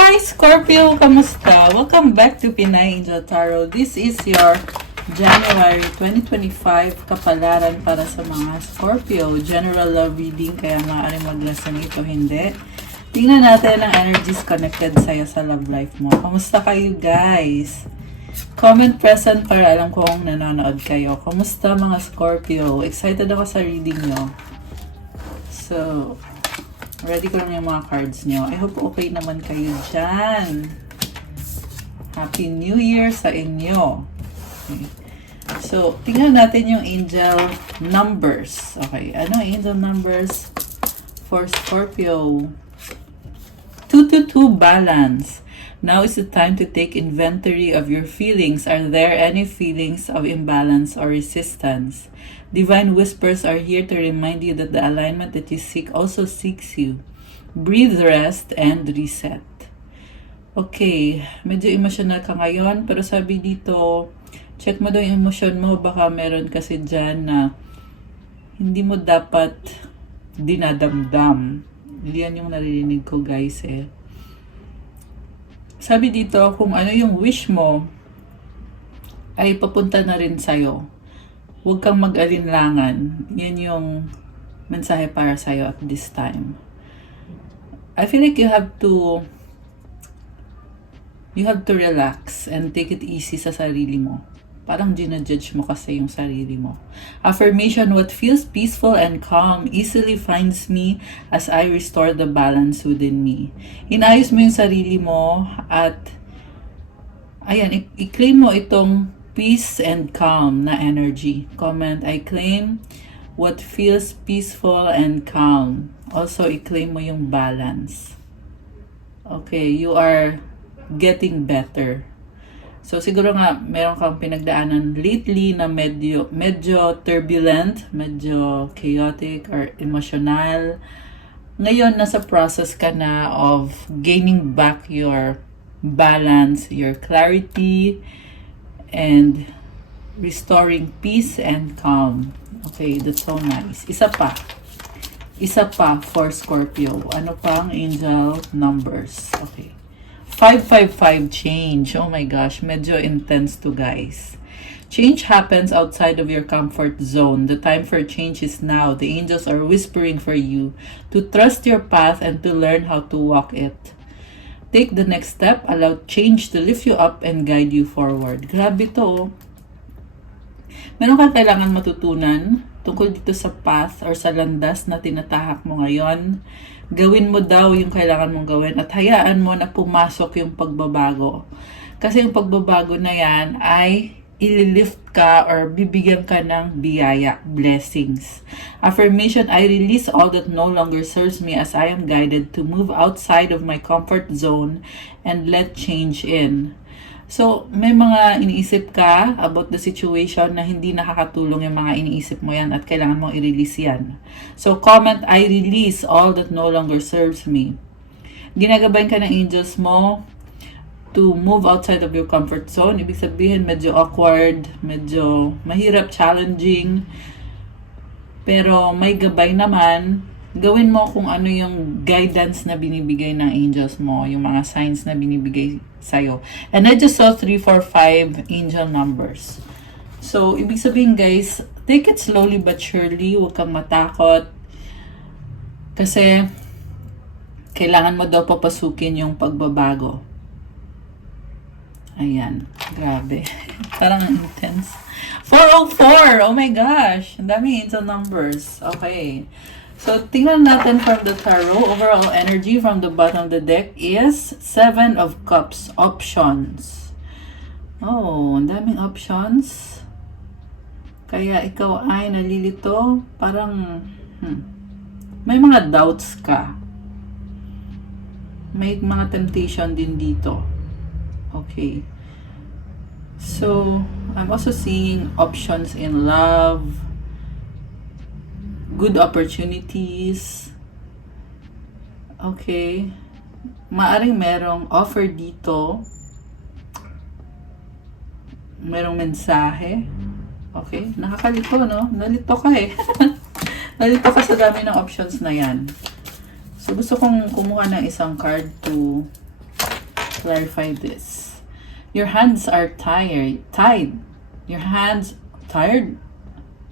Hi Scorpio! Kamusta? Welcome back to Pinay Angel Tarot. This is your January 2025 kapalaran para sa mga Scorpio. General love reading, kaya maaaring maglasa nito, hindi. Tingnan natin ang energies connected sa'yo sa love life mo. Kamusta kayo guys? Comment present para alam kong nanonood kayo. Kamusta mga Scorpio? Excited ako sa reading nyo. So, ready ko lang yung mga cards nyo. I hope okay naman kayo dyan. Happy New Year sa inyo. Okay. So, tingnan natin yung angel numbers. Okay, ano angel numbers for Scorpio? 222 balance. Now is the time to take inventory of your feelings. Are there any feelings of imbalance or resistance? Divine whispers are here to remind you that the alignment that you seek also seeks you. Breathe, rest, and reset. Okay, medyo emotional ka ngayon, pero sabi dito, check mo daw yung emosyon mo. Baka meron kasi dyan na hindi mo dapat dinadamdam. Yan yung naririnig ko guys eh. Sabi dito, kung ano yung wish mo, ay papunta na rin sa'yo. Huwag kang mag-alinlangan. Yan yung mensahe para sa'yo at this time. I feel like you have to relax and take it easy sa sarili mo. Parang ginajudge mo kasi yung sarili mo. Affirmation, what feels peaceful and calm easily finds me as I restore the balance within me. Inayos mo yung sarili mo at ayan, i-claim mo itong peace and calm na energy. Comment, I claim what feels peaceful and calm. Also, i-claim mo yung balance. Okay, you are getting better. So, siguro nga, meron kang pinagdaanan lately na medyo turbulent, medyo chaotic, or emotional. Ngayon, nasa process ka na of gaining back your balance, your clarity, and restoring peace and calm. Okay, that's so nice. Isa pa for Scorpio. Ano pang angel numbers? Okay. 555 change. Oh my gosh, medyo intense to guys. Change happens outside of your comfort zone. The time for change is now. The angels are whispering for you to trust your path and to learn how to walk it. Take the next step. Allow change to lift you up and guide you forward. Grabe to. Meron kang kailangan matutunan tungkol dito sa path or sa landas na tinatahak mo ngayon. Gawin mo daw yung kailangan mong gawin at hayaan mo na pumasok yung pagbabago. Kasi yung pagbabago na yan ay ililift ka or bibigyan ka ng biyaya, blessings. Affirmation, I release all that no longer serves me as I am guided to move outside of my comfort zone and let change in. So, may mga iniisip ka about the situation na hindi nakakatulong yung mga iniisip mo yan at kailangan mong i-release yan. So, comment, I release all that no longer serves me. Ginagabayan ka ng angels mo to move outside of your comfort zone. Ibig sabihin, medyo awkward, medyo mahirap, challenging. Pero may gabay naman. Gawin mo kung ano yung guidance na binibigay ng angels mo, yung mga signs na binibigay sa'yo. And I just saw 3, 4, 5 angel numbers. So, ibig sabihin guys, take it slowly but surely. Huwag kang matakot. Kasi, kailangan mo daw papasukin yung pagbabago. Ayan, grabe. Parang intense. 404! Oh my gosh! Ang daming angel numbers. Okay. So, tingnan natin from the tarot. Overall energy from the bottom of the deck is 7 of Cups. Options. Oh, ang daming options. Kaya ikaw ay nalilito. Parang, may mga doubts ka. May mga temptation din dito. Okay. So, I'm also seeing options in love, good opportunities. Okay. Maaring merong offer dito. Merong mensahe. Okay. Nakakalito, no? Nalito ka eh. Nalito ka sa dami ng options na yan. So, gusto kong kumuha ng isang card to clarify this. Your hands are tied. Your hands tired.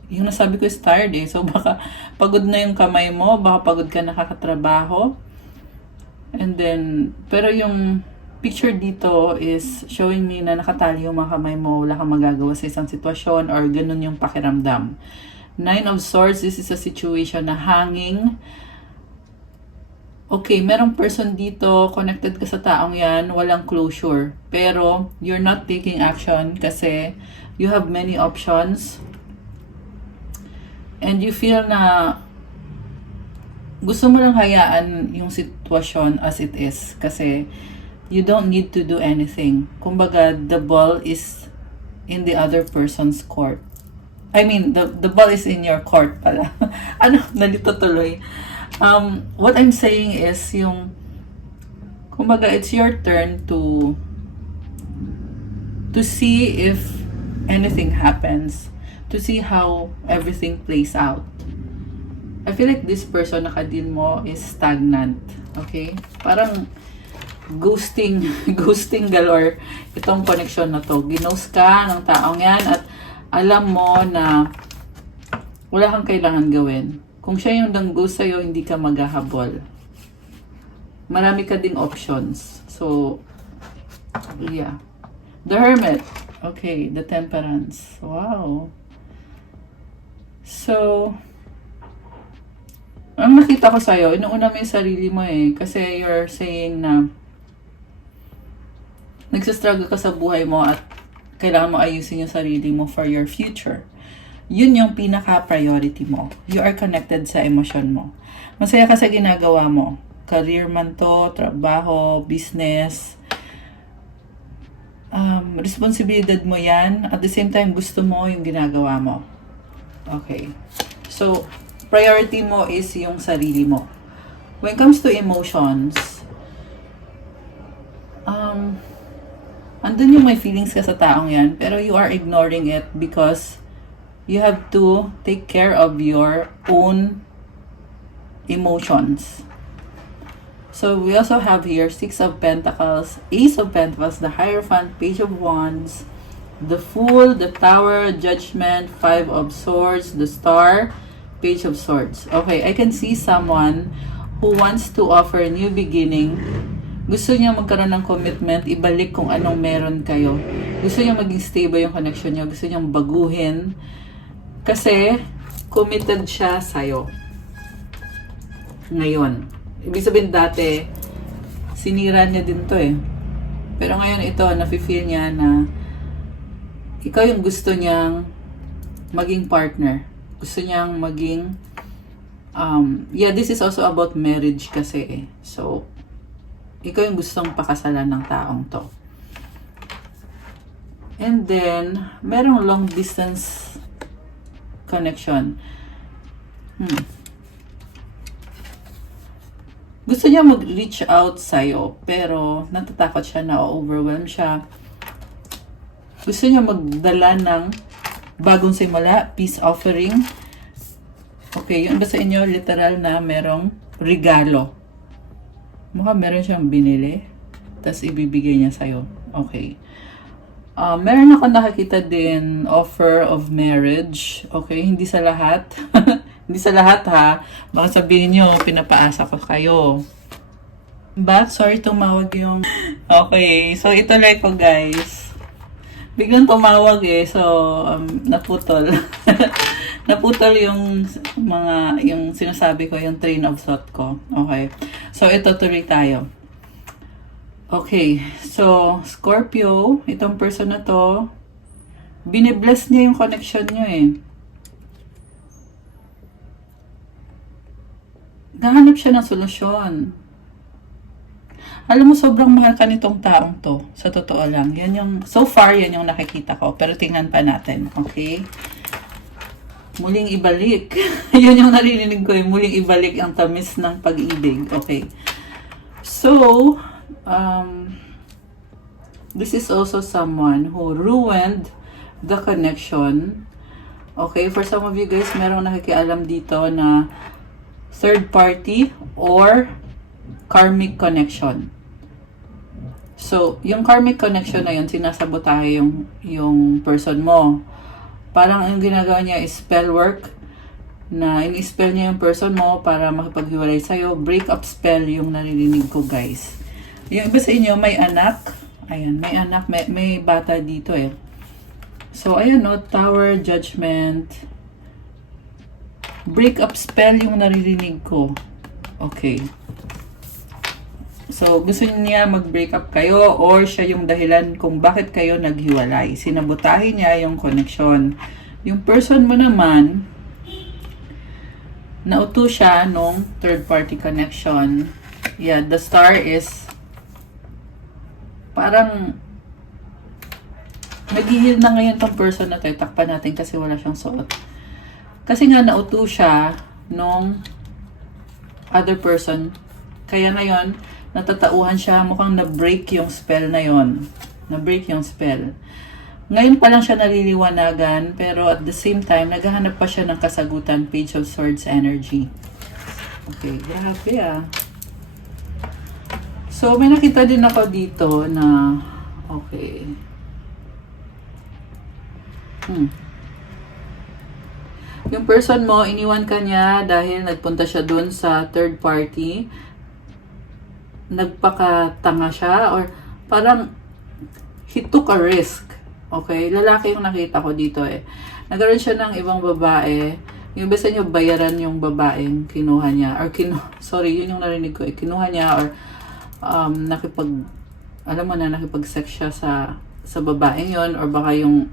Yung nasabi ko is tired eh. So baka pagod na yung kamay mo, baka pagod ka nakakatrabaho. And then, pero yung picture dito is showing me na nakatali yung mga kamay mo, wala kang magagawa sa isang sitwasyon or ganun yung pakiramdam. Nine of Swords, this is a situation na hanging. Okay, merong person dito, connected ka sa taong yan, walang closure. Pero, you're not taking action kasi you have many options. And you feel na gusto mo lang hayaan yung sitwasyon as it is. Kasi, you don't need to do anything. Kumbaga, the ball is in the other person's court. I mean, the ball is in your court pala. Nalito tuloy. What I'm saying is yung kumbaga it's your turn to see if anything happens, to see how everything plays out. I feel like this person nakadil mo is stagnant, okay? Parang ghosting galore itong connection na to. Ginost ka ng taong yan at alam mo na wala kang kailangan gawin. Kung siya yung nang-ghost sa'yo, hindi ka maghahabol. Marami ka ding options. So, yeah. The Hermit. Okay, the Temperance. Wow. So, ang nakita ko sa'yo, inuuna mo yung sarili mo eh. Kasi you're saying na nagsastruggle ka sa buhay mo at kailangan mo ayusin yung sarili mo for your future. Yun yung pinaka-priority mo. You are connected sa emosyon mo. Masaya ka sa ginagawa mo. Career man to, trabaho, business. Responsibilidad mo yan. At the same time, gusto mo yung ginagawa mo. Okay. So, priority mo is yung sarili mo. When it comes to emotions, andun yung may feelings ka sa taong yan, pero you are ignoring it because you have to take care of your own emotions. So we also have here Six of Pentacles, Ace of Pentacles, the Hierophant, Page of Wands, the Fool, the Tower, Judgment, Five of Swords, the Star, Page of Swords. Okay, I can see someone who wants to offer a new beginning. Gusto niya magkaroon ng commitment, ibalik kung anong meron kayo. Gusto niya maging stable yung connection niyo. Gusto niyang baguhin. Kasi, committed siya sa'yo. Ngayon. Ibig sabihin dati, sinira niya din to eh. Pero ngayon ito, nafe-feel niya na ikaw yung gusto niyang maging partner. Gusto niyang maging, yeah, this is also about marriage kasi eh. So, ikaw yung gustong pakasalan ng taong to. And then, merong long distance connection. Gusto niya mag-reach out sa'yo, pero natatakot siya na overwhelm siya. Gusto niya magdala ng bagong simula, peace offering. Okay, yung iba sa inyo, literal na merong regalo. Mukha meron siyang binili, tapos ibibigay niya sa'yo. Okay. Meron ako nakakita din offer of marriage. Okay, hindi sa lahat. Hindi sa lahat ha. Baka sabihin nyo, pinapaasa ko kayo. But, sorry tumawag yung... Okay, so ituloy ko guys. Biglang tumawag eh, so naputol. Naputol yung yung sinasabi ko, yung train of thought ko. Okay, so ito tuloy tayo. Okay, so Scorpio, itong person na to, binibless niya yung connection nyo eh. Nahanap siya ng solusyon. Alam mo, sobrang mahal ka nitong taong to. Sa totoo lang. Yan yung, so far, yan yung nakikita ko. Pero tingnan pa natin. Okay? Muling ibalik. Yan yung narinig ko. Muling ibalik ang tamis ng pag-ibig. Okay. So, this is also someone who ruined the connection. Okay? For some of you guys, merong nakikialam dito na third party or karmic connection. So, yung karmic connection na yun, sinasabotahe yung person mo. Parang ang ginagawa niya is spell work, na in-spell niya yung person mo para makipaghiwalay sa'yo. Break-up spell yung naririnig ko, guys. Yung iba sa inyo, may anak. Ayan, may anak, may bata dito eh. So, ayan no, Tower, Judgment. Break-up spell yung naririnig ko. Okay. So, gusto niya mag-break up kayo or siya yung dahilan kung bakit kayo naghiwalay. Sinabotahe niya yung connection. Yung person mo naman, nauto siya nung third-party connection. Yeah, the star is parang nag-heal na ngayon tong person na to. Takpan natin kasi wala siyang suot. Kasi nga nauto siya nung other person. Kaya ngayon, natatauhan siya. Mukhang na-break yung spell na yon. Na-break yung spell. Ngayon pa lang siya naliliwanagan, pero at the same time, naghahanap pa siya ng kasagutan. Page of Swords energy. Okay, grabe ah. So, may nakita din ako dito na, okay. Yung person mo, iniwan ka niya dahil nagpunta siya dun sa third party. Nagpakatanga siya or parang he took a risk. Okay, lalaki yung nakita ko dito eh. Nagkaroon siya ng ibang babae. Yung iba sa inyo, bayaran yung babaeng kinuha niya. Or sorry, yun yung narinig ko eh. Kinuha niya or nakipag-sex siya sa babaeng yun. Or baka yung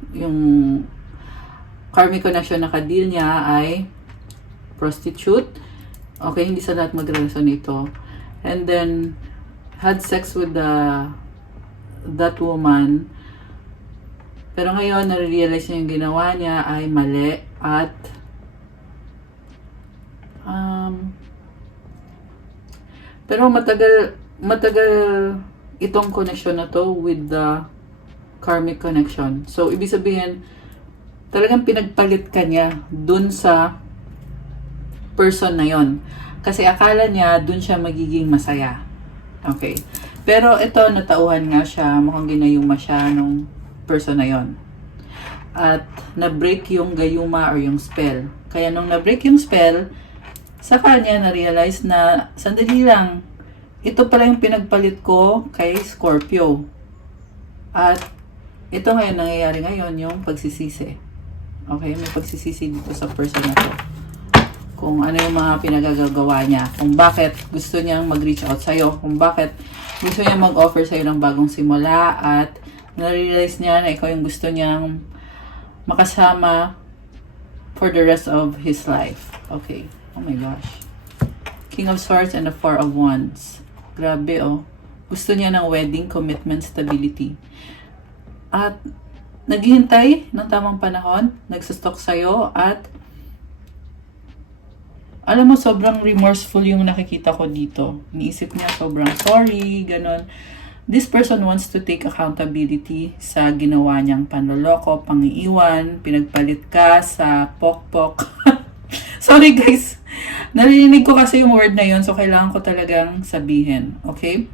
karmic connection na ka-deal niya ay prostitute. Okay, hindi sa lahat magrelasyon ito. And then, had sex with that woman. Pero ngayon, nare-realize niya yung ginawa niya ay mali at pero matagal itong connection na to with the karmic connection. So, ibig sabihin, talagang pinagpalit ka niya dun sa person na yon. Kasi akala niya dun siya magiging masaya. Okay. Pero ito, natauhan nga siya, mukhang ginayuma siya nung person na yon. At na-break yung gayuma or yung spell. Kaya nung na-break yung spell, sa kanya na-realize na sandali lang, ito pala yung pinagpalit ko kay Scorpio. At ito ngayon, nangyayari ngayon yung pagsisisi. Okay, may pagsisisi dito sa person na to. Kung ano yung mga pinagagawa niya. Kung bakit gusto niyang mag-reach out sa'yo. Kung bakit gusto niyang mag-offer sa'yo ng bagong simula. At na-realize niya na ikaw yung gusto niyang makasama for the rest of his life. Okay. Oh my gosh. King of Swords and the Four of Wands. Grabe oh. Gusto niya ng wedding, commitment, stability. At naghihintay ng tamang panahon. Nagsustok sa'yo at alam mo, sobrang remorseful yung nakikita ko dito. Iniisip niya, sobrang sorry, ganon. This person wants to take accountability sa ginawa niyang panloloko, pangiiwan, pinagpalit ka sa pokpok. Sorry guys, narinig ko kasi yung word na yun, so kailangan ko talagang sabihin. Okay?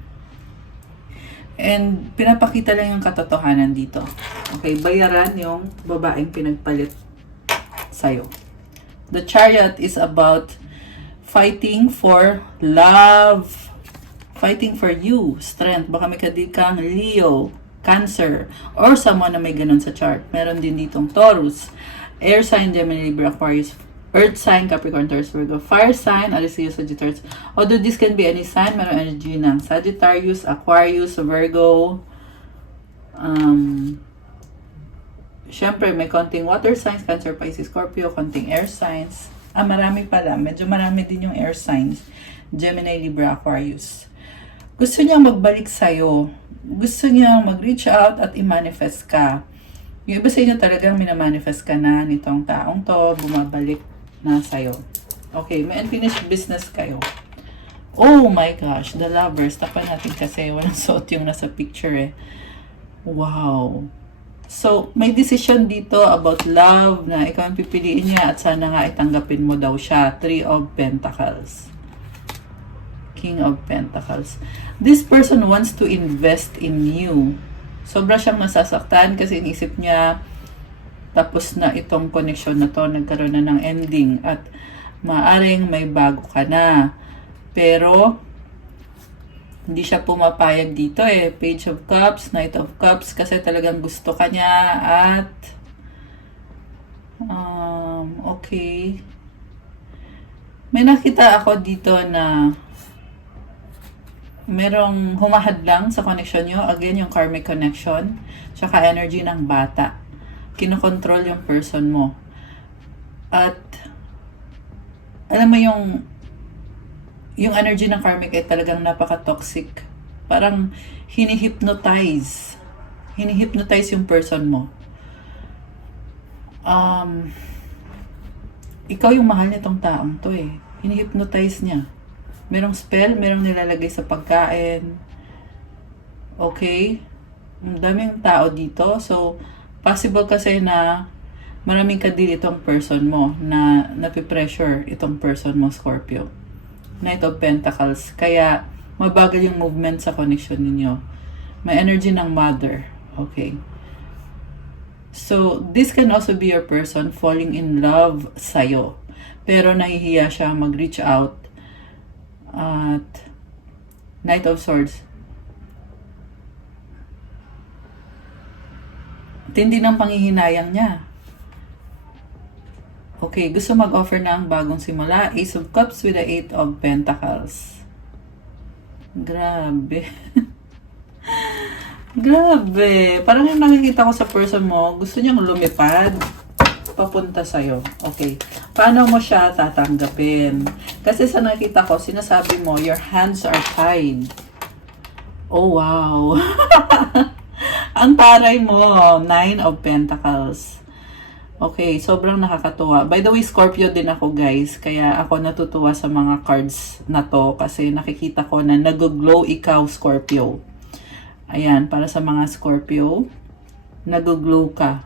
And pinapakita lang yung katotohanan dito. Okay, bayaran yung babaeng pinagpalit sa'yo. The Chariot is about fighting for love, fighting for you, strength. Baka may kadikang Leo, Cancer, or someone na may ganun sa chart. Meron din ditong Taurus, Air sign, Gemini, Libra, Aquarius, Earth sign, Capricorn, Taurus, Virgo, Fire sign, Aries, Sagittarius. Although this can be any sign, meron energy ng Sagittarius, Aquarius, Virgo. Siyempre, may konting water signs, Cancer, Pisces, Scorpio, konting air signs. Marami pala. Medyo marami din yung air signs. Gemini, Libra, Aquarius. Gusto niya magbalik sa'yo. Gusto niya mag-reach out at i-manifest ka. Yung iba sa inyo talagang minamanifest ka na nitong taong to, bumabalik na sa'yo. Okay, may unfinished business kayo. Oh my gosh, the Lovers. Tapan natin kasi walang suot yung nasa picture eh. Wow. So, may decision dito about love na ikaw ang pipiliin niya at sana nga itanggapin mo daw siya. Three of Pentacles. King of Pentacles. This person wants to invest in you. Sobra siyang nasasaktan kasi inisip niya tapos na itong connection na to, nagkaroon na ng ending at maaring may bago ka na. Pero hindi siya pumapayag dito eh. Page of Cups, Knight of Cups kasi talagang gusto ka niya at okay. May nakita ako dito na merong humahadlang sa connection nyo. Again, yung karmic connection. Tsaka energy ng bata. Kinokontrol yung person mo. At alam mo yung energy ng karmic ay talagang napaka-toxic. Parang hini-hypnotize. Hini-hypnotize yung person mo. Ikaw yung mahal nitong taong to eh. Hini-hypnotize niya. Merong spell, merong nilalagay sa pagkain. Okay? Ang daming tao dito. So, possible kasi na maraming kadil itong person mo na napipressure itong person mo, Scorpio. Knight of Pentacles. Kaya, mabagal yung movement sa connection ninyo. May energy ng mother. Okay. So, this can also be your person falling in love sa'yo. Pero nahihiya siya mag-reach out. At Knight of Swords. Tindi ng panghihinayang niya. Okay, gusto mag-offer ng bagong simula. Ace of Cups with the Eight of Pentacles. Grabe. Grabe. Parang yung nakikita ko sa person mo, gusto niyang lumipad papunta sa'yo. Okay. Paano mo siya tatanggapin? Kasi sa nakita ko, sinasabi mo, your hands are tied. Oh, wow. Ang taray mo, Nine of Pentacles. Okay, sobrang nakakatuwa. By the way, Scorpio din ako, guys. Kaya ako natutuwa sa mga cards na to kasi nakikita ko na nag-glow ikaw, Scorpio. Ayan, para sa mga Scorpio, nag-glow ka.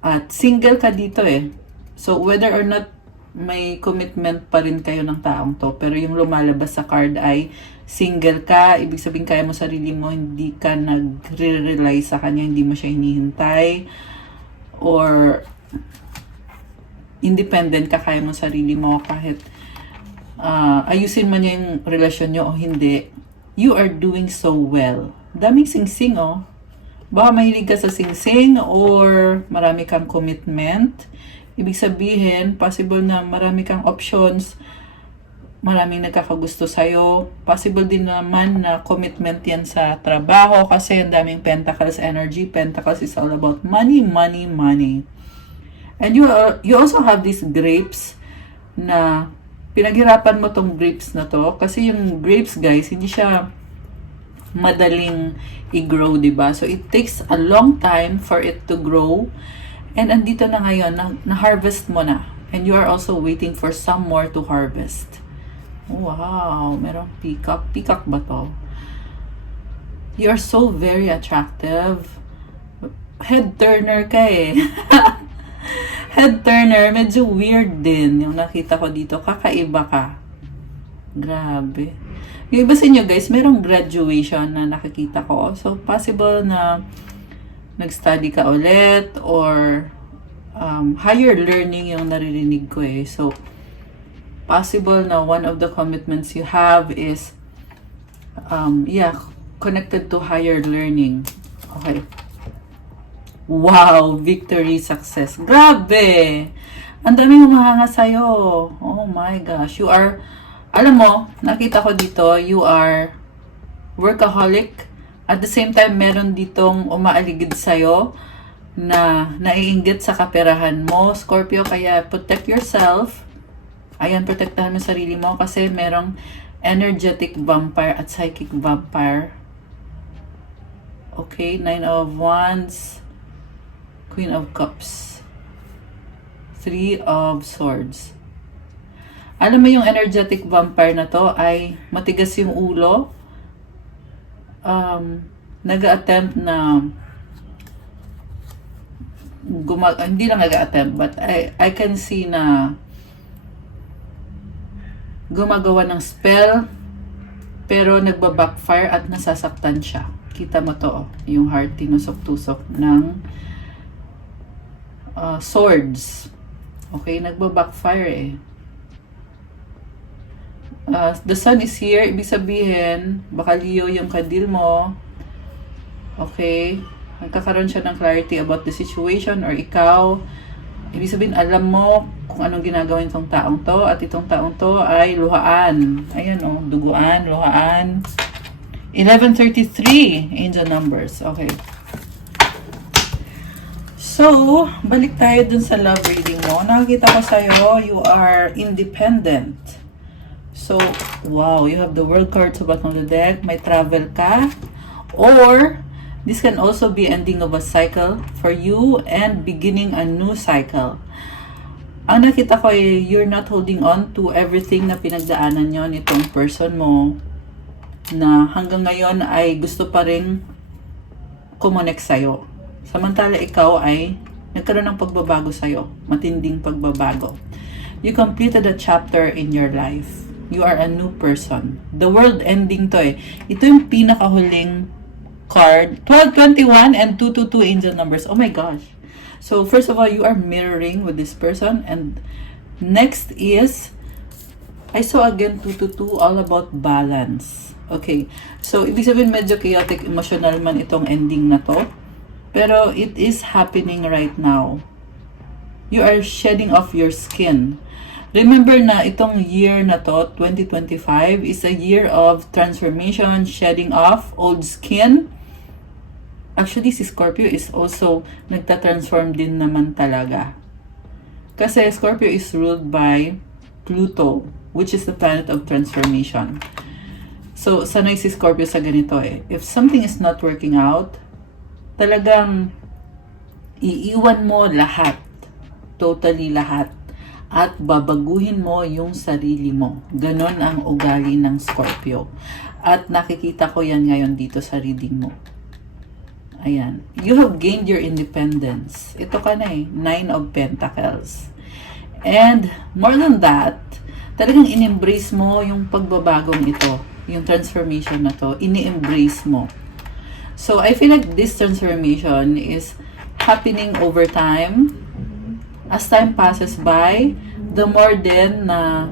At single ka dito eh. So, whether or not may commitment pa rin kayo ng taong to, pero yung lumalabas sa card ay single ka, ibig sabihin kaya mo sarili mo, hindi ka nagre-rely sa kanya, hindi mo siya hinihintay, or independent ka, kaya mo sarili mo kahit ayusin man niya yung relasyon nyo o hindi, you are doing so well. Daming sing-sing oh. Baka mahilig ka sa sing-sing or marami kang commitment. Ibig sabihin, possible na marami kang options, maraming nagkakagusto sa'yo. Possible din naman na commitment yan sa trabaho kasi ang daming Pentacles energy. Pentacles is all about money, money, money. And you also have these grapes na pinaghirapan mo tong grapes na to. Kasi yung grapes, guys, hindi siya madaling i-grow, diba? So, it takes a long time for it to grow. And andito na ngayon, na-harvest mo na. And you are also waiting for some more to harvest. Wow, merong peacock. Peacock ba to? You are so very attractive. Head turner ka eh. Head turner, medyo weird din yung nakita ko dito. Kakaiba ka. Grabe. Yung iba sa inyo guys, merong graduation na nakikita ko. So, possible na nag-study ka ulit or higher learning yung naririnig ko eh. So, possible na one of the commitments you have is connected to higher learning. Okay. Wow! Victory, success. Grabe! Ang daming humahanga sa'yo. Oh my gosh. You are, alam mo, nakita ko dito, you are workaholic. At the same time, meron ditong umaaligid sa'yo na naiinggit sa kaperahan mo, Scorpio. Kaya protect yourself. Ayan, protektahan mo sarili mo kasi merong energetic vampire at psychic vampire. Okay, Nine of Wands, Queen of Cups, Three of Swords. Alam mo yung energetic vampire na to ay matigas yung ulo. Nag-attempt na hindi lang nag-attempt but I can see na gumagawa ng spell pero nagba-backfire at nasasaktan siya. Kita mo to, yung heart tinusok-tusok ng swords. Okay, nagba-backfire eh. The sun is here, ibig sabihin, baka Leo yung kadil mo. Okay, nagkakaroon siya ng clarity about the situation or ikaw. Ibig sabihin, alam mo kung anong ginagawa itong taong to at itong taong to ay luhaan. Ayan o, duguan, luhaan. 1133, angel numbers. Okay. So, balik tayo dun sa love reading mo. Nakikita ko sa'yo, you are independent. So, wow, you have the world card sa bottom of the deck. May travel ka. Or, this can also be ending of a cycle for you and beginning a new cycle. Ang nakita ko ay you're not holding on to everything na pinagdaanan nyo nitong person mo na hanggang ngayon ay gusto pa rin kumonek sa'yo. Samantala ikaw ay nagkaroon ng pagbabago sa'yo. Matinding pagbabago. You completed a chapter in your life. You are a new person. The world ending to eh. Ito yung pinakahuling card. 1221 and 222 angel numbers. Oh my gosh. So first of all, you are mirroring with this person. And next is, I saw again 222, all about balance. Okay. So ibig sabihin medyo chaotic, emotional man itong ending na to. Pero it is happening right now. You are shedding off your skin. Remember na itong year na to, 2025, is a year of transformation, shedding off old skin. Actually, si Scorpio is also nagta-transform din naman talaga. Kasi Scorpio is ruled by Pluto, which is the planet of transformation. So, sanay si Scorpio sa ganito eh. If something is not working out, talagang iiwan mo lahat. Totally lahat. At babaguhin mo yung sarili mo. Ganon ang ugali ng Scorpio. At nakikita ko yan ngayon dito sa reading mo. Ayan. You have gained your independence. Ito ka na eh. 9 of Pentacles. And more than that, talagang in-embrace mo yung pagbabagong ito. Yung transformation na to. Ini-embrace mo. So, I feel like this transformation is happening over time. As time passes by, the more then na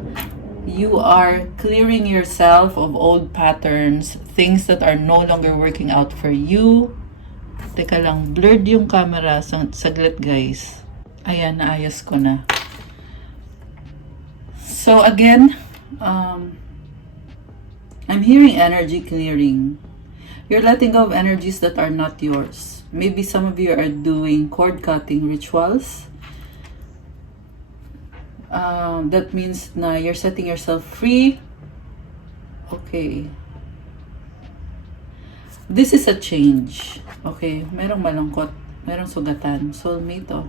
you are clearing yourself of old patterns, things that are no longer working out for you. Teka lang, blurred yung camera. Saglit guys. Ayan, naayos ko na. So again, I'm hearing energy clearing. You're letting go of energies that are not yours. Maybe some of you are doing cord cutting rituals. That means na you're setting yourself free. Okay. This is a change. Okay. Merong malungkot. Merong sugatan. Soulmate oh.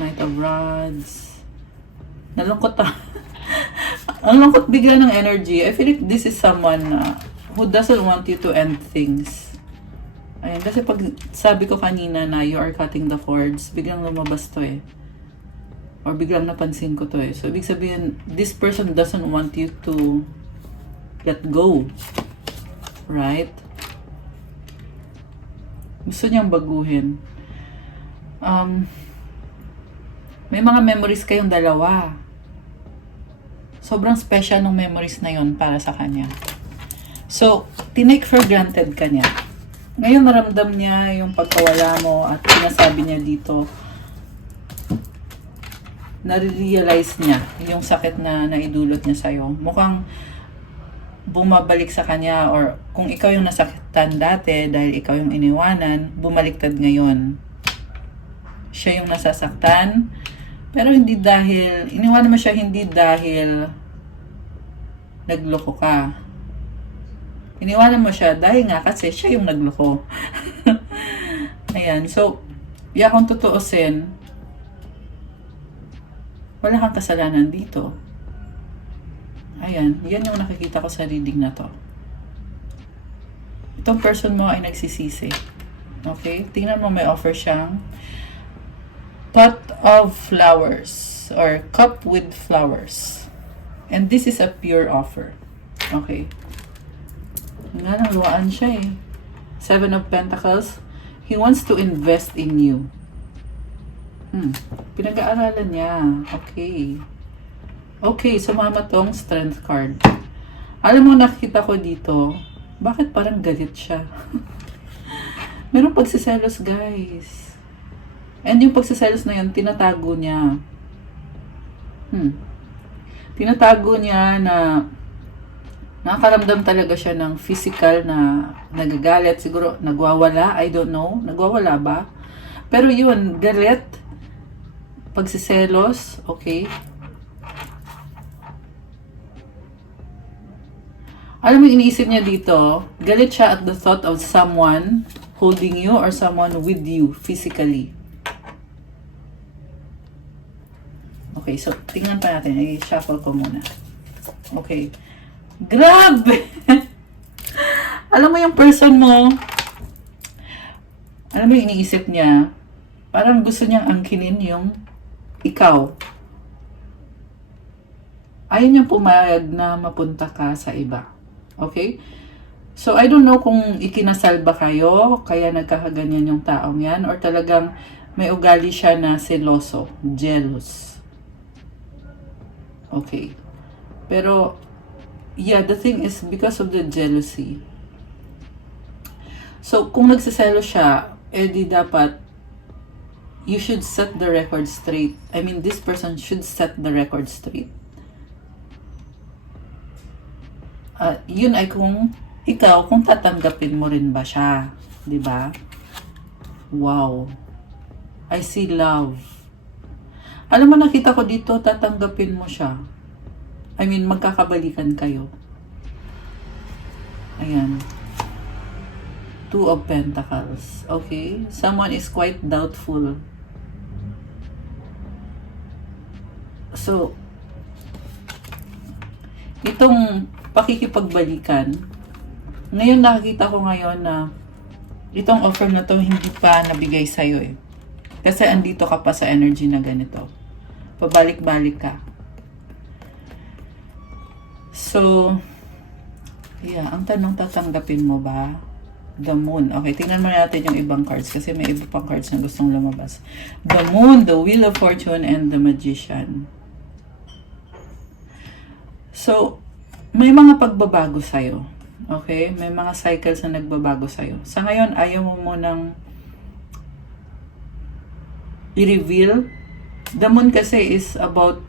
Knight of Rods. Nalungkot ah. Ang lungkot bigla ng energy. I feel like this is someone who doesn't want you to end things. Ayan, kasi pag sabi ko kanina na you are cutting the cords, biglang lumabas to eh. Or biglang napansin ko to eh. So, ibig sabihin, this person doesn't want you to let go. Right? Gusto niyang baguhin. May mga memories kayong dalawa. Sobrang special ng memories na yon para sa kanya. So, tinake for granted ka niya. Ngayon, naramdam niya yung pagkawala mo at sinasabi niya dito, na-realize niya yung sakit na naidulot niya sa'yo. Mukhang bumabalik sa kanya or kung ikaw yung nasaktan dati dahil ikaw yung iniwanan, bumaliktad ngayon. Siya yung nasasaktan, pero hindi dahil, iniwanan mo siya hindi dahil nagloko ka. Iniwanan mo siya dahil nga kasi siya yung nagloko. Ayan, so, kung tutuusin, wala kang kasalanan dito. Ayan, yan yung nakikita ko sa reading na to. Itong person mo ay nagsisisi. Okay? Tingnan mo, may offer siyang pot of flowers or cup with flowers. And this is a pure offer. Okay? Nga nang luwaan siya eh. Seven of Pentacles. He wants to invest in you. Pinag-aaralan niya. Okay. Okay, sumama tong Strength card. Alam mo, nakita ko dito, bakit parang galit siya? Merong pagsiselos, guys. And yung pagsiselos na yun, tinatago niya. Tinatago niya na nakakaramdam talaga siya ng physical na nagagalit. Siguro nagwawala, I don't know. Nagwawala ba? Pero yun, galit, pagsiselos, okay. Alam mo, iniisip niya dito, galit siya at the thought of someone holding you or someone with you physically. Okay, so tingnan pa natin. I-shuffle ko muna. Okay. Grabe! Alam mo yung person mo, alam mo yung iniisip niya, parang gusto niyang angkinin yung ikaw. Ayaw niyang pumayag na mapunta ka sa iba. Okay? So, I don't know kung ikinasal ba kayo, kaya nagkakaganyan yung taong yan, or talagang may ugali siya na seloso, jealous. Okay. Pero, yeah, the thing is because of the jealousy. So, kung nagsiselo siya, edi dapat you should set the record straight. I mean, this person should set the record straight. Yun ay kung ikaw, kung tatanggapin mo rin ba siya. Diba? Wow. I see love. Alam mo, nakita ko dito, tatanggapin mo siya. I mean, magkakabalikan kayo. Ayan. Two of Pentacles. Okay? Someone is quite doubtful. So, itong pakikipagbalikan, ngayon nakikita ko ngayon na itong offer na to hindi pa nabigay sa'yo eh. Kasi andito ka pa sa energy na ganito. Pabalik-balik ka. So, yeah, ang tanong, tatanggapin mo ba? The Moon. Okay, tingnan mo natin yung ibang cards kasi may iba pang cards na gustong lumabas. The Moon, the Wheel of Fortune, and the Magician. So, may mga pagbabago sa'yo. Okay? May mga cycles na nagbabago sa'yo. Sa ngayon, ayaw mo munang i-reveal. The Moon kasi is about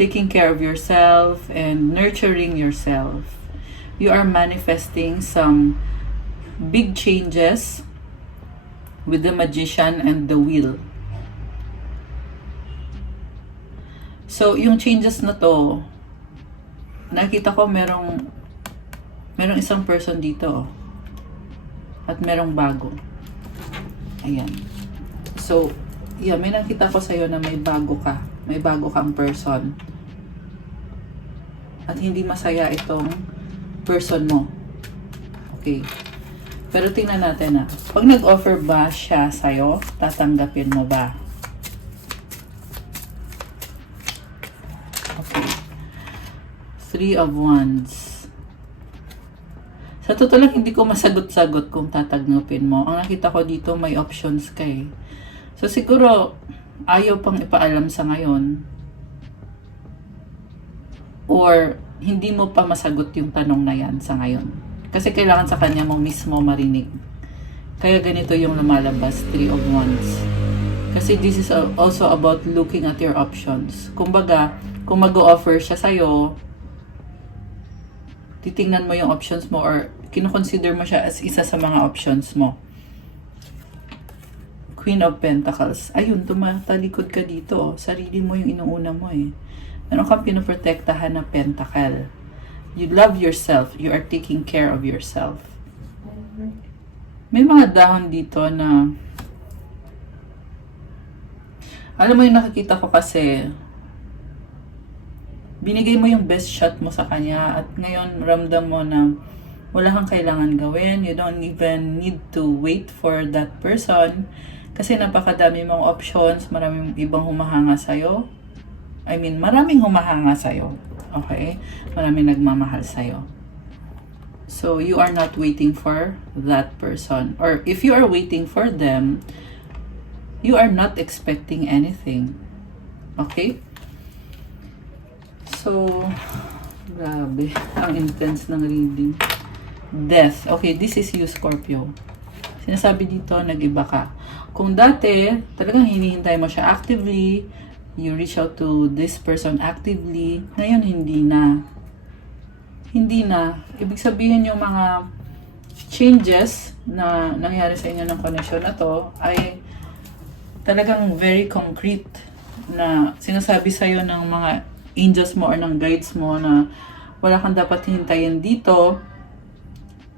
taking care of yourself and nurturing yourself. You are manifesting some big changes with the Magician and the Wheel. So, yung changes na to, nakita ko merong isang person dito. At merong bago. Ayan. So, yeah, may nakita ko sa'yo na may bago ka. May bago kang person. At hindi masaya itong person mo. Okay. Pero tingnan natin pag nag-offer ba siya sa'yo, tatanggapin mo ba? Okay. Three of Wands. Sa totoo lang, hindi ko masagot-sagot kung tatanggapin mo. Ang nakita ko dito, may options ka eh. So siguro, ayaw pang ipaalam sa ngayon. Or, hindi mo pa masagot yung tanong na yan sa ngayon. Kasi kailangan sa kanya mo mismo marinig. Kaya ganito yung lumalabas, Three of Wands. Kasi this is also about looking at your options. Kumbaga, kung mag-o-offer siya sa'yo, titingnan mo yung options mo or kino-consider mo siya as isa sa mga options mo. Queen of Pentacles. Ayun, tumatalikod ka dito. Sarili mo yung inuuna mo eh. Meron kang pinoprotektahan na pentacle. You love yourself. You are taking care of yourself. May mga dahon dito na alam mo yung nakikita ko kasi binigay mo yung best shot mo sa kanya at ngayon ramdam mo na wala kang kailangan gawin. You don't even need to wait for that person kasi napakadami mong options, maraming ibang humahanga sa'yo. I mean, maraming humahanga sa'yo. Okay? Maraming nagmamahal sa'yo. So, you are not waiting for that person. Or if you are waiting for them, you are not expecting anything. Okay? So, grabe. Ang intense ng reading. Death. Okay, this is you, Scorpio. Sinasabi dito, nag-iba ka. Kung dati, talagang hinihintay mo siya actively, you reach out to this person actively, ngayon hindi na. Hindi na. Ibig sabihin yung mga changes na nangyari sa inyo ng connection na to ay talagang very concrete na sinasabi sa'yo ng mga angels mo or ng guides mo na wala kang dapat hintayin dito.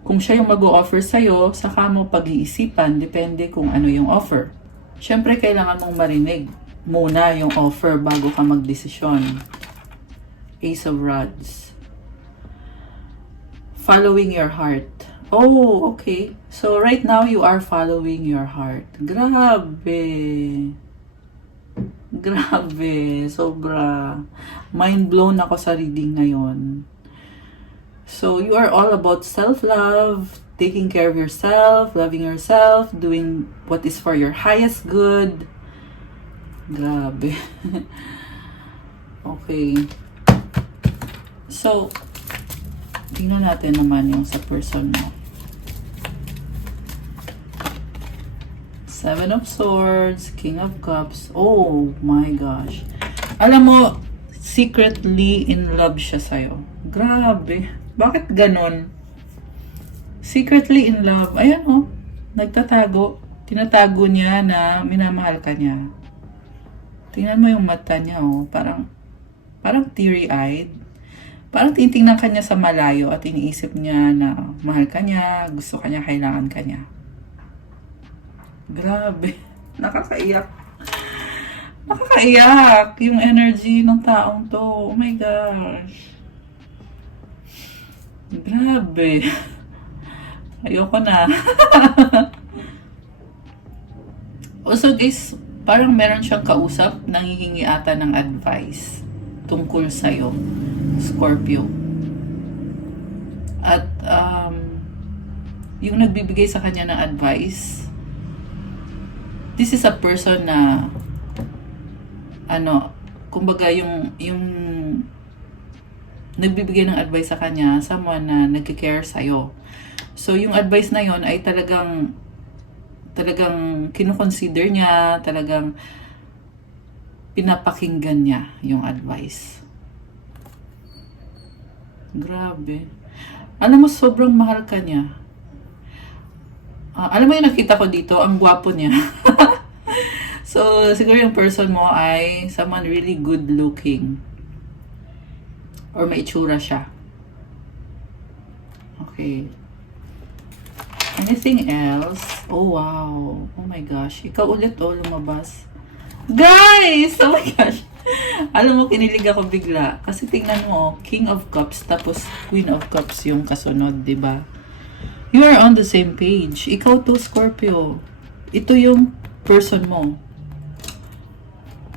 Kung siya yung mag-o-offer sa'yo, saka mo pag-iisipan, depende kung ano yung offer. Siyempre, kailangan mong marinig muna yung offer bago ka magdesisyon. Ace of Rods. Following your heart. Oh, okay. So, right now, you are following your heart. Grabe. Grabe. Sobra. Mind blown ako sa reading ngayon. So, you are all about self-love, taking care of yourself, loving yourself, doing what is for your highest good. Grabe. Okay. So, tingnan natin naman yung sa person mo. Seven of Swords, King of Cups. Oh my gosh. Alam mo, secretly in love siya sa'yo. Grabe. Bakit ganon? Secretly in love. Ayan oh. Nagtatago. Tinatago niya na minamahal ka niya. Tingnan mo yung mata niya oh. Parang teary-eyed. Parang titingnan ka niya sa malayo at iniisip niya na mahal ka niya, gusto ka niya, kailangan ka niya. Grabe. Nakakaiyak. Nakakaiyak yung energy ng taong to. Oh my gosh. Grabe. Ayoko na. Also guys, parang meron siyang kausap, nanghihingi ata ng advice tungkol sa'yo, Scorpio. At yung nagbibigay sa kanya ng advice, this is a person na kumbaga yung nagbibigay ng advice sa kanya, someone na nagki-care sa'yo. So yung advice na yon ay talagang kino-consider niya, talagang pinapakinggan niya yung advice. Grabe. Alam mo, sobrang mahal ka niya. Alam mo yung nakita ko dito, ang gwapo niya. So, siguro yung person mo ay someone really good looking. Or may itsura siya. Okay. Anything else? Oh, wow. Oh my gosh. Ikaw ulit, lumabas. Guys! Oh my gosh. Alam mo, kinilig ako bigla. Kasi tingnan mo, King of Cups, tapos Queen of Cups yung kasunod, di ba? You are on the same page. Ikaw to, Scorpio. Ito yung person mo.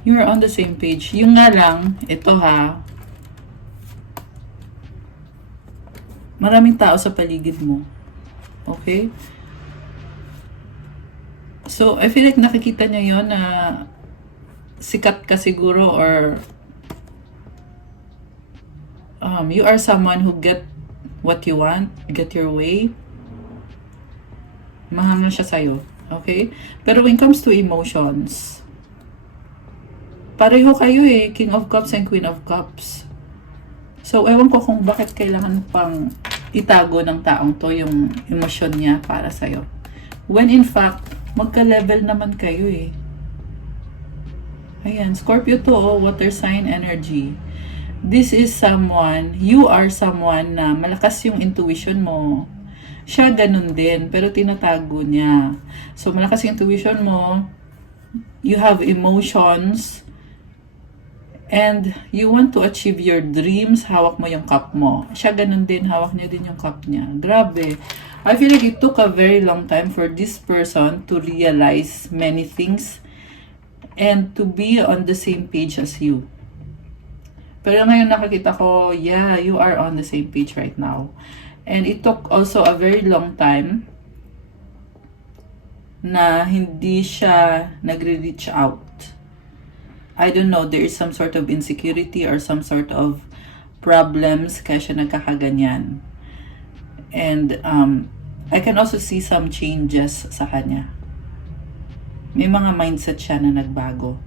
You are on the same page. Yung nga lang, ito ha, maraming tao sa paligid mo. Okay? So, I feel like nakikita niya yon na sikat ka siguro or you are someone who get what you want, get your way. Mahanga siya sa'yo. Okay? Pero when it comes to emotions, pareho kayo King of Cups and Queen of Cups. So, ewan ko kung bakit kailangan pang itago ng taong to yung emosyon niya para sa'yo. When in fact, magka-level naman kayo Ayan, Scorpio to, water sign energy. This is someone, you are someone na malakas yung intuition mo. Siya ganun din, pero tinatago niya. So, malakas yung intuition mo, you have emotions, and you want to achieve your dreams, hawak mo yung cup mo. Siya ganun din, hawak niya din yung cup niya. Grabe. I feel like it took a very long time for this person to realize many things and to be on the same page as you. Pero ngayon nakikita ko, yeah, you are on the same page right now. And it took also a very long time na hindi siya nagre-reach out. I don't know, there is some sort of insecurity or some sort of problems kaya siya nagkakaganyan. And I can also see some changes sa kanya. May mga mindset siya na nagbago.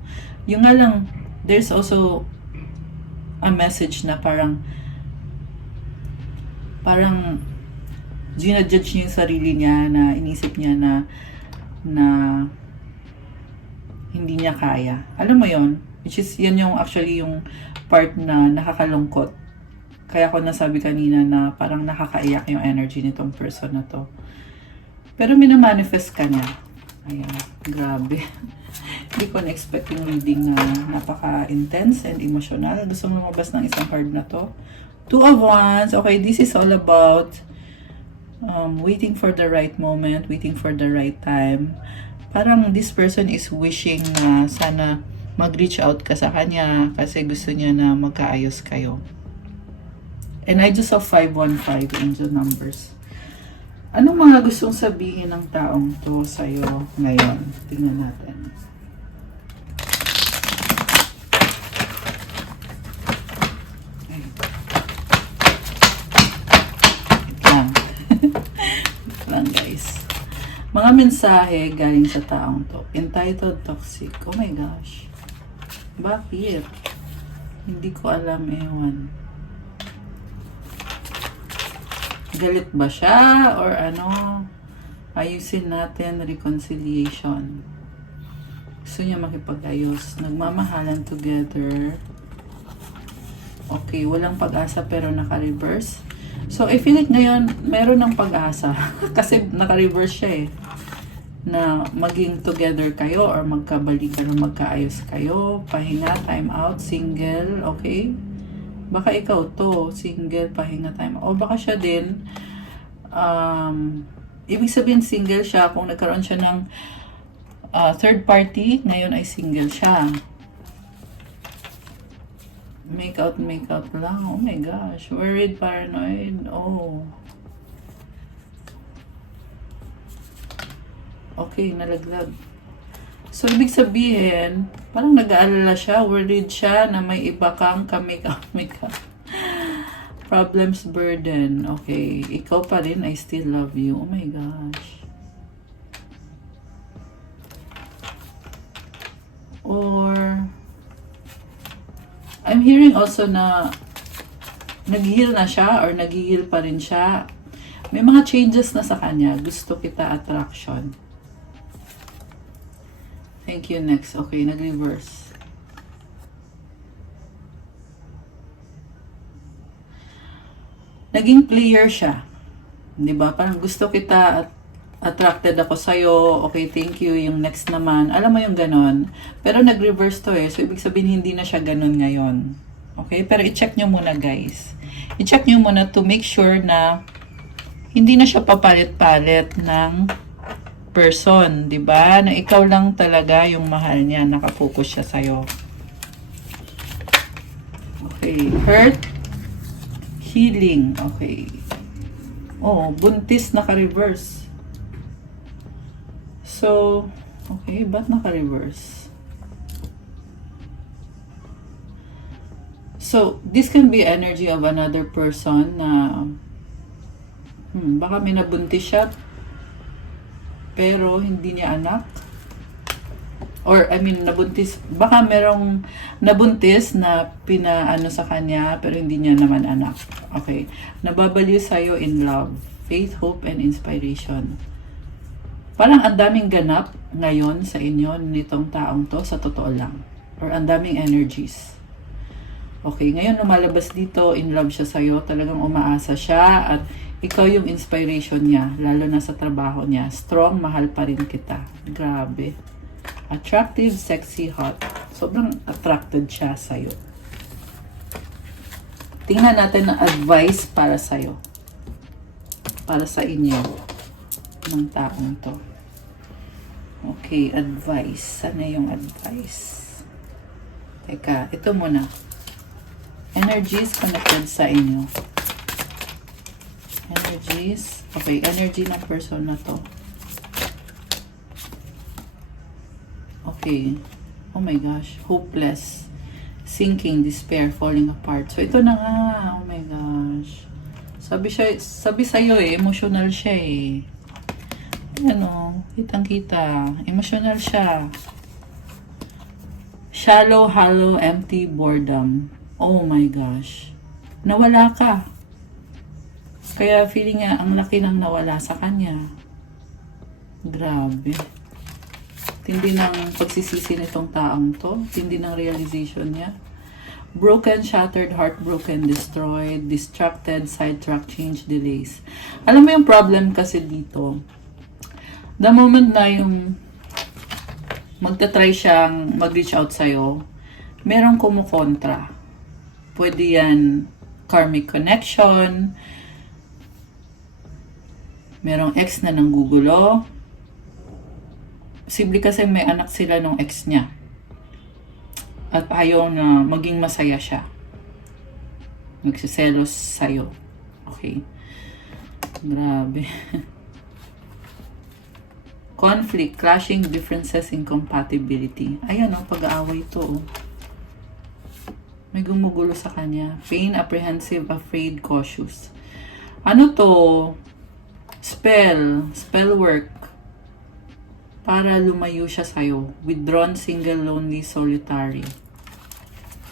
Yung nga lang, there's also a message na parang ginajudge niya yung sarili niya, na inisip niya na hindi niya kaya. Alam mo yon, which is yan yung actually yung part na nakakalungkot. Kaya ko nasabi kanina na parang nakakaiyak yung energy nitong person na to. Pero minamanifest ka niya. Ayan, grabe. Hindi ko na-expect yung reading na napaka-intense and emotional. Gusto mo lumabas ng isang card na to. Two of Wands. Okay, this is all about waiting for the right moment, waiting for the right time. Parang this person is wishing na sana mag-reach out ka sa kanya kasi gusto niya na magkaayos kayo. And I just saw 515 angel numbers. Anong mga gustong sabihin ng taong to sa'yo ngayon? Tingnan natin. Lang guys. Mga mensahe galing sa taong to. Entitled toxic. Oh my gosh. Bakit? Hindi ko alam, ewan. Galit ba siya? Or ano? Ayusin natin, reconciliation. Gusto niya makipag-ayos. Nagmamahalan together. Okay, walang pag-asa pero naka-reverse. So, I feel like ngayon, meron ng pag-asa. Kasi naka-reverse siya eh. Na maging together kayo or magkabalikan o magkaayos kayo. Pahinga, time out, single, okay? Baka ikaw to, single, pahinga, time out. O baka siya din, ibig sabihin single siya kung nagkaroon siya ng third party, ngayon ay single siya. Make out lang. Oh my gosh. Worried, paranoid. Oh. Okay, nalaglag. So, ibig sabihin, parang nag-aalala siya, worried siya na may iba kang ka-make-up. Problems, burden. Okay, ikaw pa rin, I still love you. Oh my gosh. Or, I'm hearing also na nag-heal na siya or nag-heal pa rin siya. May mga changes na sa kanya. Gusto kita, attraction. Thank you, next. Okay, nag-reverse. Naging player siya. Diba? Parang gusto kita at attracted ako sa'yo. Okay, thank you. Yung next naman. Alam mo yung ganon. Pero nag-reverse to eh. So, ibig sabihin hindi na siya ganon ngayon. Okay? Pero i-check nyo muna, guys. I-check nyo muna to make sure na hindi na siya papalit-palit ng person, di ba? Na ikaw lang talaga yung mahal niya, nakafocus siya sa'yo. Okay, hurt, healing, okay. Oh, buntis naka-reverse. So, okay, ba't naka-reverse? So, this can be energy of another person na baka may nabuntis siya pero hindi niya anak. Or, I mean, nabuntis. Baka merong nabuntis na pinaano sa kanya, pero hindi niya naman anak. Okay. Nababaliw sa'yo in love, faith, hope, and inspiration. Parang ang daming ganap ngayon sa inyo nitong taong to, sa totoo lang. Or ang daming energies. Okay, ngayon lumalabas dito, in love siya sa'yo, talagang umaasa siya, at ikaw yung inspiration niya, lalo na sa trabaho niya. Strong, mahal pa rin kita. Grabe. Attractive, sexy, hot. Sobrang attracted siya sa'yo. Tingnan natin ang advice para sa'yo. Para sa inyo. Ng taong to. Okay, advice. Sana yung advice. Teka, ito muna. Energies connected sa inyo. Energies. Okay, energy ng person na to. Okay. Oh my gosh. Hopeless. Sinking, despair, falling apart. So, ito na nga. Oh my gosh. Sabi sa'yo emotional siya Ano, kitang-kita. Emotional siya. Shallow, hollow, empty, boredom. Oh my gosh. Nawala ka. Kaya feeling niya, ang laki nang nawala sa kanya. Grabe. Tindi ng pagsisisi nitong taong to. Tindi ng realization niya. Broken, shattered, heartbroken, destroyed, distracted, sidetracked, change, delays. Alam mo yung problem kasi dito. The moment na yung magta-try siyang mag-reach out sa'yo, merong kumukontra. Pwede yan karmic connection, merong ex na nanggugulo. Posible kasi may anak sila nung ex niya. At ayaw na maging masaya siya. Nagsiselos sa'yo. Okay. Grabe. Conflict, clashing differences, incompatibility. Ayan pag-aaway to. May gumugulo sa kanya. Pain, apprehensive, afraid, cautious. Ano to? Spell work. Para lumayo siya sa'yo. Withdrawn, single, lonely, solitary.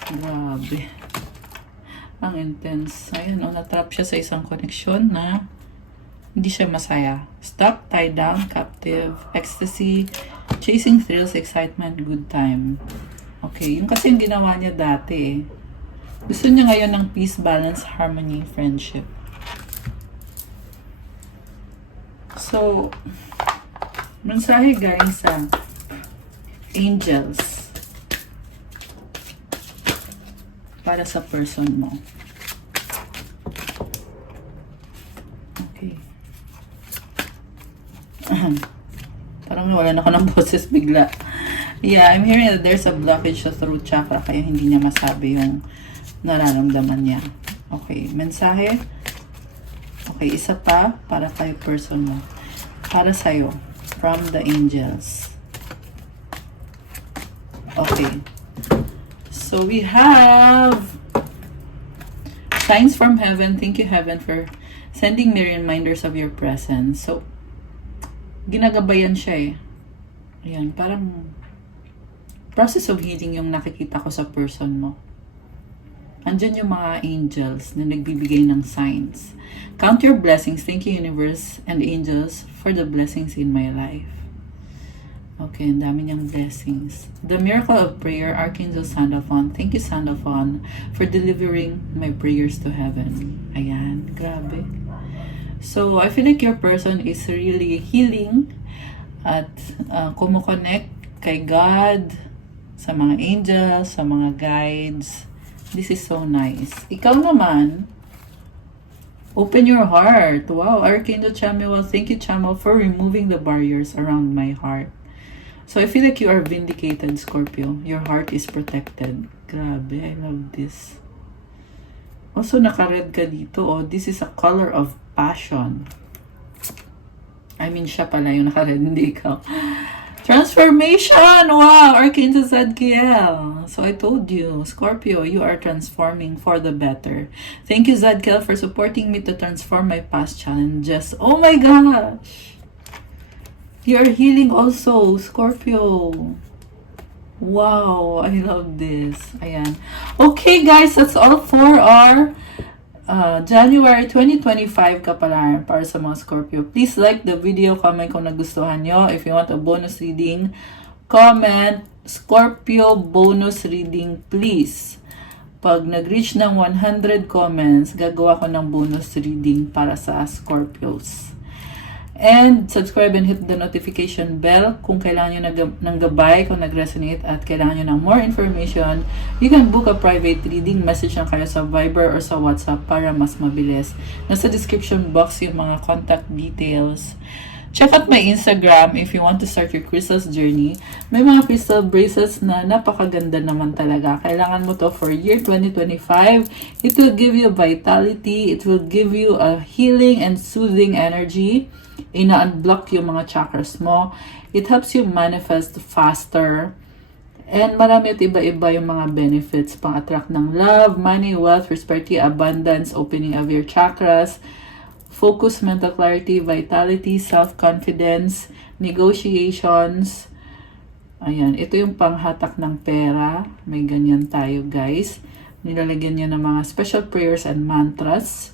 Grabe. Ang intense. Ayan natrap siya sa isang connection na hindi siya masaya. Stuck, tied down, captive, ecstasy, chasing thrills, excitement, good time. Okay, yung kasi yung ginawa niya dati Gusto niya ngayon ng peace, balance, harmony, friendship. So, mensahe galing sa angels para sa person mo. Okay. Parang nawala na ako ng boses bigla. Yeah, I'm hearing that there's a blockage sa throat chakra kaya hindi niya masabi yung nararamdaman niya. Okay, mensahe. Okay, isa pa para kay person mo. Para sa'yo. From the angels. Okay. So we have signs from heaven. Thank you, heaven, for sending me reminders of your presence. So, ginagabayan siya Ayan, parang process of healing yung nakikita ko sa person mo. Andyan yung mga angels na nagbibigay ng signs. Count your blessings. Thank you, universe and angels, for the blessings in my life. Okay, ang dami niyang blessings. The miracle of prayer, Archangel Sandalphon. Thank you, Sandalphon, for delivering my prayers to heaven. Ayan, grabe. So, I feel like your person is really healing at kumukonect kay God, sa mga angels, sa mga guides. This is so nice. Ikaw naman, open your heart. Wow, Archangel Chamuel, thank you, Chamuel, for removing the barriers around my heart. So I feel like you are vindicated, Scorpio. Your heart is protected. Grabe, I love this. Also, naka-red ka dito. Oh, this is a color of passion. I mean, siya pala yung naka-red, hindi ikaw. Transformation! Wow! Archangel Zadkiel. So I told you, Scorpio, you are transforming for the better. Thank you, Zadkiel, for supporting me to transform my past challenges. Oh my gosh! You are healing also, Scorpio. Wow! I love this. Ayan. Okay, guys, that's all for our January 2025 kapalaran para sa mga Scorpio. Please like the video, comment kung nagustuhan nyo. If you want a bonus reading, comment Scorpio bonus reading please. Pag nag-reach ng 100 comments, gagawa ko ng bonus reading para sa Scorpios. And subscribe and hit the notification bell kung kailangan nyo ng gabay, kung nag-resonate at kailangan nyo ng more information. You can book a private reading. Message lang kayo sa Viber or sa WhatsApp para mas mabilis. Nasa description box yung mga contact details. Check out my Instagram if you want to start your crystals journey. May mga crystal bracelets na napakaganda naman talaga. Kailangan mo to for year 2025. It will give you vitality. It will give you a healing and soothing energy. Ina-unblock yung mga chakras mo. It helps you manifest faster. And marami at iba-iba yung mga benefits. Pang-attract ng love, money, wealth, prosperity, abundance, opening of your chakras, focus, mental clarity, vitality, self-confidence, negotiations. Ayan, ito yung panghatak ng pera. May ganyan tayo, guys. Nilalagyan nyo ng mga special prayers and mantras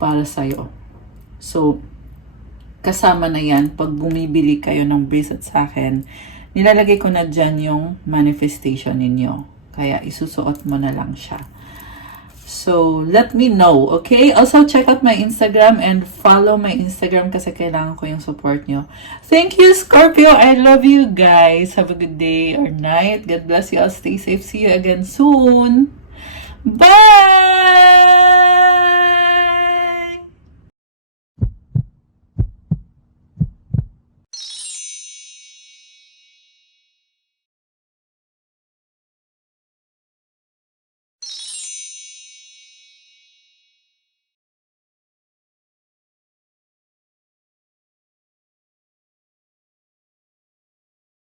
para sa'yo. So, kasama na yan pag bumibili kayo ng bracelet sa akin. Nilalagay ko na dyan yung manifestation ninyo. Kaya isusuot mo na lang siya. So, let me know, okay? Also, check out my Instagram and follow my Instagram kasi kailangan ko yung support nyo. Thank you, Scorpio. I love you guys. Have a good day or night. God bless you all. Stay safe. See you again soon. Bye!